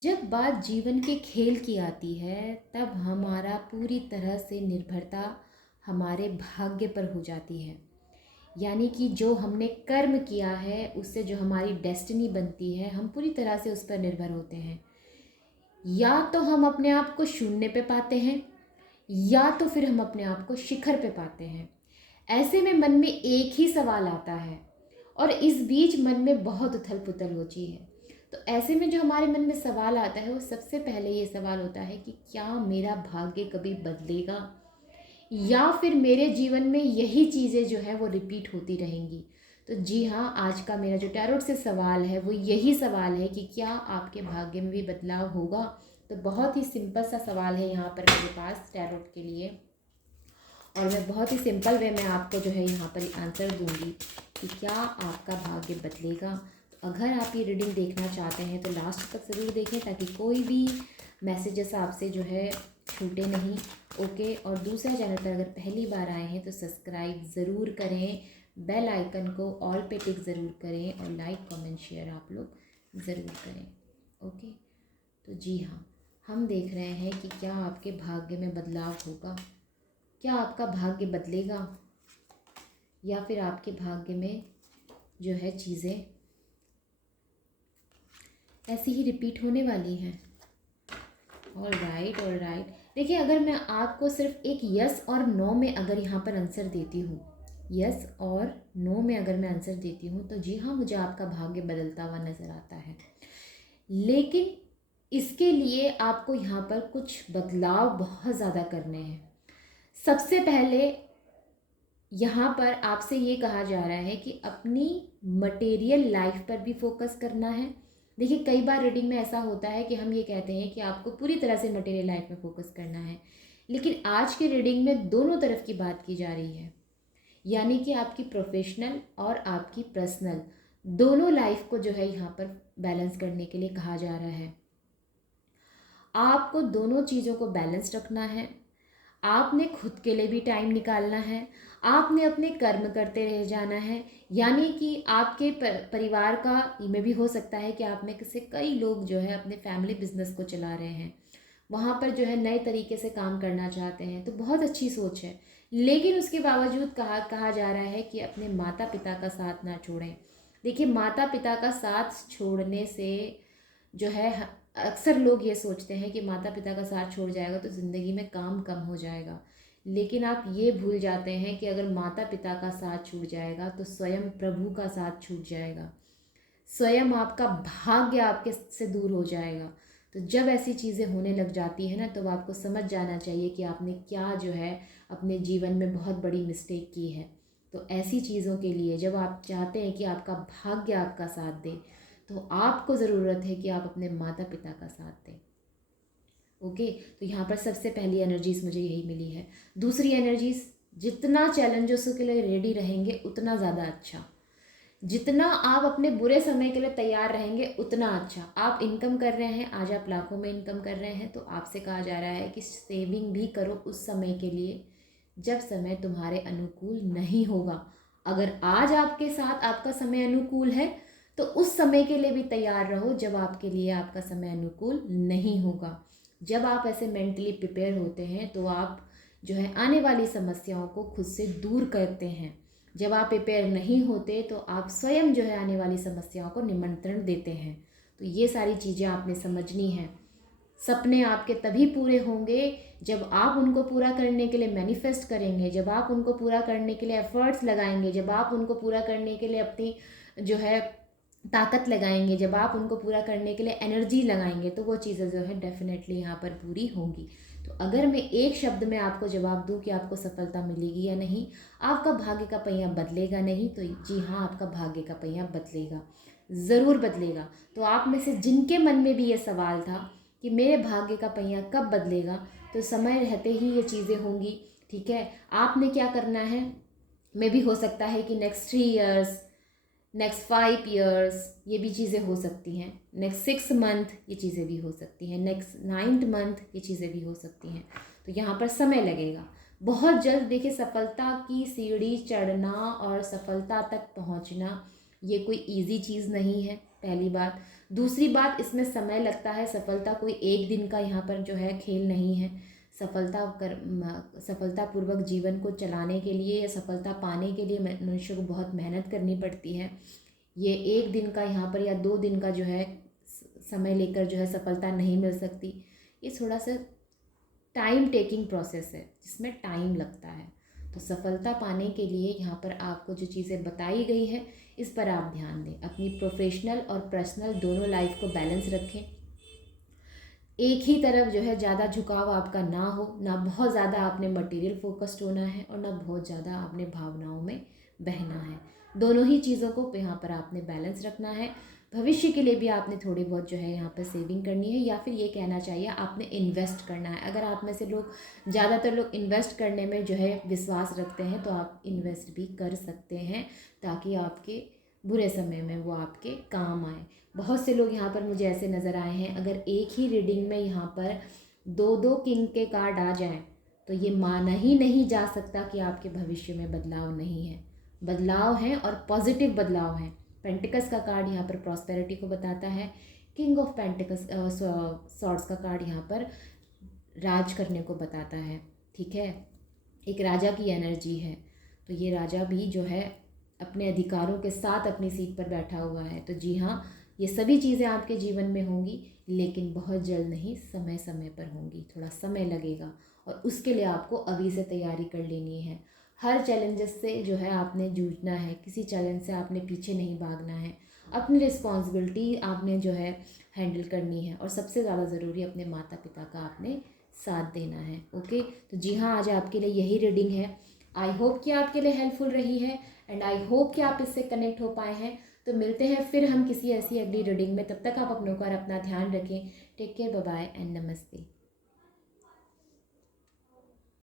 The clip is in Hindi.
जब बात जीवन के खेल की आती है, तब हमारा पूरी तरह से निर्भरता हमारे भाग्य पर हो जाती है। यानी कि जो हमने कर्म किया है, उससे जो हमारी डेस्टिनी बनती है, हम पूरी तरह से उस पर निर्भर होते हैं। या तो हम अपने आप को शून्य पे पाते हैं, या तो फिर हम अपने आप को शिखर पे पाते हैं। ऐसे में मन में एक ही सवाल आता है, और इस बीच मन में बहुत उथल पुथल होती है। तो ऐसे में जो हमारे मन में सवाल आता है, वो सबसे पहले ये सवाल होता है कि क्या मेरा भाग्य कभी बदलेगा, या फिर मेरे जीवन में यही चीज़ें जो है वो रिपीट होती रहेंगी। तो जी हाँ, आज का मेरा जो टैरोट से सवाल है वो यही सवाल है कि क्या आपके भाग्य में भी बदलाव होगा। तो बहुत ही सिंपल सा सवाल है यहाँ पर मेरे पास टैरोट के लिए, और मैं बहुत ही सिंपल वे में आपको जो है यहाँ पर आंसर दूंगी कि क्या आपका भाग्य बदलेगा। तो अगर आप ये रीडिंग देखना चाहते हैं तो लास्ट तक ज़रूर देखें, ताकि कोई भी मैसेजेस आपसे जो है छूटे नहीं। ओके, और दूसरा चैनल पर अगर पहली बार आए हैं तो सब्सक्राइब ज़रूर करें, बेल आइकन को ऑल पे टिक ज़रूर करें, और लाइक कमेंट शेयर आप लोग ज़रूर करें। ओके, तो जी हाँ, हम देख रहे हैं कि क्या आपके भाग्य में बदलाव होगा, क्या आपका भाग्य बदलेगा, या फिर आपके भाग्य में जो है चीज़ें ऐसी ही रिपीट होने वाली हैं। All right, all right. देखिए, अगर मैं आपको सिर्फ एक यस और नो में अगर यहाँ पर आंसर देती हूँ, यस और नो में अगर मैं आंसर देती हूँ, तो जी हाँ, मुझे आपका भाग्य बदलता हुआ नज़र आता है। लेकिन इसके लिए आपको यहाँ पर कुछ बदलाव बहुत ज़्यादा करने हैं। सबसे पहले यहाँ पर आपसे ये कहा जा रहा है कि अपनी मटेरियल लाइफ पर भी फोकस करना है। देखिए, कई बार रीडिंग में ऐसा होता है कि हम ये कहते हैं कि आपको पूरी तरह से मटेरियल लाइफ में फोकस करना है, लेकिन आज की रीडिंग में दोनों तरफ की बात की जा रही है। यानी कि आपकी प्रोफेशनल और आपकी पर्सनल दोनों लाइफ को जो है यहाँ पर बैलेंस करने के लिए कहा जा रहा है। आपको दोनों चीज़ों को बैलेंस रखना है। आपने खुद के लिए भी टाइम निकालना है, आपने अपने कर्म करते रह जाना है। यानी कि आपके परिवार का में भी हो सकता है कि आप में से कई लोग जो है अपने फैमिली बिजनेस को चला रहे हैं, वहाँ पर जो है नए तरीके से काम करना चाहते हैं, तो बहुत अच्छी सोच है। लेकिन उसके बावजूद कहा जा रहा है कि अपने माता पिता का साथ ना छोड़ें। देखिए, माता पिता का साथ छोड़ने से जो है अक्सर लोग ये सोचते हैं कि माता पिता का साथ छोड़ जाएगा तो ज़िंदगी में काम कम हो जाएगा। लेकिन आप ये भूल जाते हैं कि अगर माता पिता का साथ छूट जाएगा तो स्वयं प्रभु का साथ छूट जाएगा, स्वयं आपका भाग्य आपके से दूर हो जाएगा। तो जब ऐसी चीज़ें होने लग जाती है ना, तो आपको समझ जाना चाहिए कि आपने क्या जो है अपने जीवन में बहुत बड़ी मिस्टेक की है। तो ऐसी चीज़ों के लिए जब आप चाहते हैं कि आपका भाग्य आपका साथ दे, तो आपको ज़रूरत है कि आप अपने माता पिता का साथ दें। ओके, तो यहाँ पर सबसे पहली एनर्जीज मुझे यही मिली है। दूसरी एनर्जीज, जितना चैलेंजेस के लिए रेडी रहेंगे उतना ज़्यादा अच्छा। जितना आप अपने बुरे समय के लिए तैयार रहेंगे उतना अच्छा। आप इनकम कर रहे हैं, आज आप लाखों में इनकम कर रहे हैं, तो आपसे कहा जा रहा है कि सेविंग भी करो उस समय के लिए जब समय तुम्हारे अनुकूल नहीं होगा। अगर आज आपके साथ आपका समय अनुकूल है, तो उस समय के लिए भी तैयार रहो जब आपके लिए आपका समय अनुकूल नहीं होगा। जब आप ऐसे मेंटली प्रिपेयर होते हैं, तो आप जो है आने वाली समस्याओं को खुद से दूर करते हैं। जब आप प्रिपेयर नहीं होते, तो आप स्वयं जो है आने वाली समस्याओं को निमंत्रण देते हैं। तो ये सारी चीज़ें आपने समझनी है। सपने आपके तभी पूरे होंगे जब आप उनको पूरा करने के लिए मैनिफेस्ट करेंगे, जब आप उनको पूरा करने के लिए एफर्ट्स लगाएंगे, जब आप उनको पूरा करने के लिए अपनी जो है ताकत लगाएंगे, जब आप उनको पूरा करने के लिए एनर्जी लगाएंगे, तो वो चीज़ें जो है डेफिनेटली यहाँ पर पूरी होंगी। तो अगर मैं एक शब्द में आपको जवाब दूं कि आपको सफलता मिलेगी या नहीं, आपका भाग्य का पहिया बदलेगा नहीं, तो जी हाँ, आपका भाग्य का पहिया बदलेगा, ज़रूर बदलेगा। तो आप में से जिनके मन में भी ये सवाल था कि मेरे भाग्य का पहिया कब बदलेगा, तो समय रहते ही ये चीज़ें होंगी। ठीक है, आपने क्या करना है, मे भी हो सकता है कि नेक्स्ट 3 ईयर्स, नेक्स्ट 5 ईयर्स ये भी चीज़ें हो सकती हैं, नेक्स्ट 6 मंथ ये चीज़ें भी हो सकती हैं, नेक्स्ट 9th मंथ ये चीज़ें भी हो सकती हैं। तो यहाँ पर समय लगेगा बहुत जल्द। देखिए, सफलता की सीढ़ी चढ़ना और सफलता तक पहुँचना ये कोई इजी चीज़ नहीं है। पहली बात। दूसरी बात, इसमें समय लगता है। सफलता कोई एक दिन का यहाँ पर जो है खेल नहीं है। सफलतापूर्वक जीवन को चलाने के लिए या सफलता पाने के लिए मनुष्य को बहुत मेहनत करनी पड़ती है। ये एक दिन का यहाँ पर या 2 दिन का जो है समय लेकर जो है सफलता नहीं मिल सकती। ये थोड़ा सा टाइम टेकिंग प्रोसेस है जिसमें टाइम लगता है। तो सफलता पाने के लिए यहाँ पर आपको जो चीज़ें बताई गई है इस पर आप ध्यान दें। अपनी प्रोफेशनल और पर्सनल दोनों लाइफ को बैलेंस रखें। एक ही तरफ जो है ज़्यादा झुकाव आपका ना हो, ना बहुत ज़्यादा आपने मटेरियल फोकस्ड होना है और ना बहुत ज़्यादा आपने भावनाओं में बहना है। दोनों ही चीज़ों को यहाँ पर आपने बैलेंस रखना है। भविष्य के लिए भी आपने थोड़ी बहुत जो है यहाँ पर सेविंग करनी है, या फिर ये कहना चाहिए आपने इन्वेस्ट करना है। अगर आप में से ज़्यादातर लोग इन्वेस्ट करने में जो है विश्वास रखते हैं तो आप इन्वेस्ट भी कर सकते हैं, ताकि आपके बुरे समय में वो आपके काम आए। बहुत से लोग यहाँ पर मुझे ऐसे नज़र आए हैं, अगर एक ही रीडिंग में यहाँ पर 2-2 किंग के कार्ड आ जाएं तो ये माना ही नहीं जा सकता कि आपके भविष्य में बदलाव नहीं है। बदलाव है और पॉजिटिव बदलाव है। पेंटिकल्स का कार्ड यहाँ पर प्रॉस्पेरिटी को बताता है। किंग ऑफ पेंटिकल्स सॉर्ड्स का कार्ड यहाँ पर राज करने को बताता है। ठीक है, एक राजा की एनर्जी है। तो ये राजा भी जो है अपने अधिकारों के साथ अपनी सीट पर बैठा हुआ है। तो जी हाँ, ये सभी चीज़ें आपके जीवन में होंगी, लेकिन बहुत जल्द नहीं, समय समय पर होंगी। थोड़ा समय लगेगा और उसके लिए आपको अभी से तैयारी कर लेनी है। हर चैलेंजेस से जो है आपने जूझना है। किसी चैलेंज से आपने पीछे नहीं भागना है। अपनी रिस्पॉन्सिबिलिटी आपने जो है हैंडल करनी है और सबसे ज़्यादा ज़रूरी अपने माता पिता का आपने साथ देना है। ओके, तो जी हाँ, आज आपके लिए यही रीडिंग है। आई होप कि आपके लिए हेल्पफुल रही है एंड आई होप कि आप इससे कनेक्ट हो पाए हैं। तो मिलते हैं फिर हम किसी ऐसी अगली रीडिंग में। तब तक आप अपनों का और अपना ध्यान रखें। Take care, bye bye and नमस्ते।